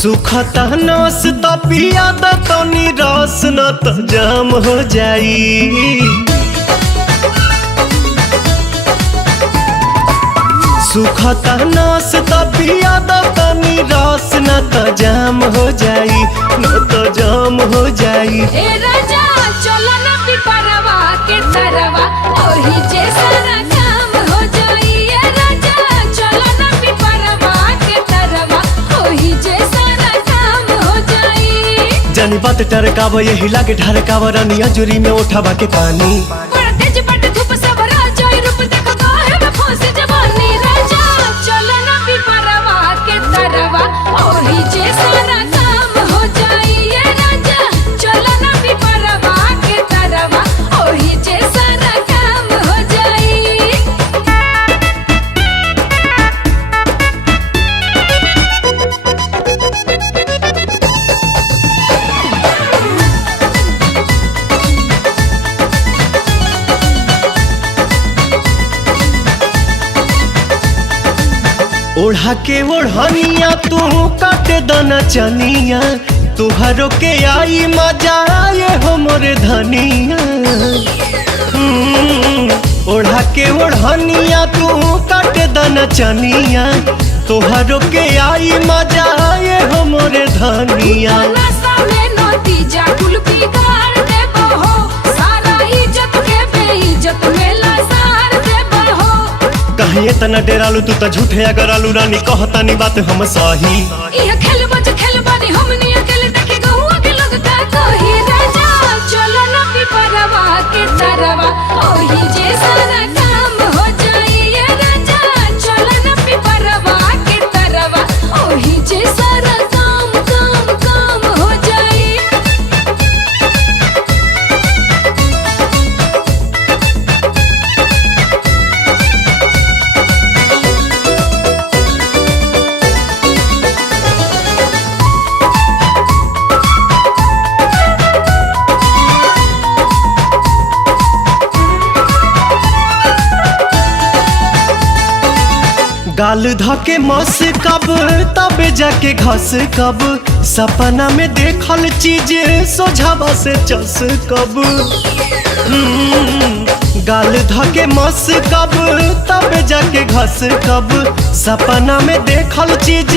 सुखता नस त पिया द तनी रस न त जाम हो जाई। सुखता नस त पिया द तनी रस न त जाम हो जाई, न त जाम हो जाई। ए राजा चलो ना पिपरवा के तरवा ओही जैसा ना काम हो जाई। ए राजा चलो ना पिपरवा के तरवा ओही जैसा ना काम हो जाई। जानी बात टरकाव यही लागे ढरकाव रानी अजूरी में उठावा के पानी। बड़ा तेज पट धूप सब राजा रूप देखो काहे में फंस जवानी। राजा चलो ना पिपरवा के तरवा ओही जैसा ना काम हो जाई। ए राजा चलो ना पिपरवा के तरवा ओही जैसा ना काम हो जाई। ओढ़ा के ओढ़निया तू काटे दना चनिया, तुहरो के आई मजा आए हो मोरे धनिया। ओढ़ा के ओढ़निया तू काटे दना चनिया, तुहरो के आई मजा आए हो मोरे धनिया। नशा में नतीजा कुल बिगाड़ देबो हो, सारा इज्जत के बेइज्जत में लसार देबो हो। कहीं इतना डेरालू तू त झूठे अगर आलू रानी कहतानी बात हम सही। इह खेल बानी हमनी अकेले देखे गहुआ के लोग का कही। राजा चलो ना पिपरवा के तरवा ओही जैसा ना काम हो जाई। ए राजा चलो ना पिपरवा के तरवा ओही जैसा ना काम हो जाई। गाल धके मस कब तबे जाके घस कब, सपना में देखल चीज सोझावा से चस कब। गाल धके मस कब तबे जाके घस कब, सपना में देखल चीज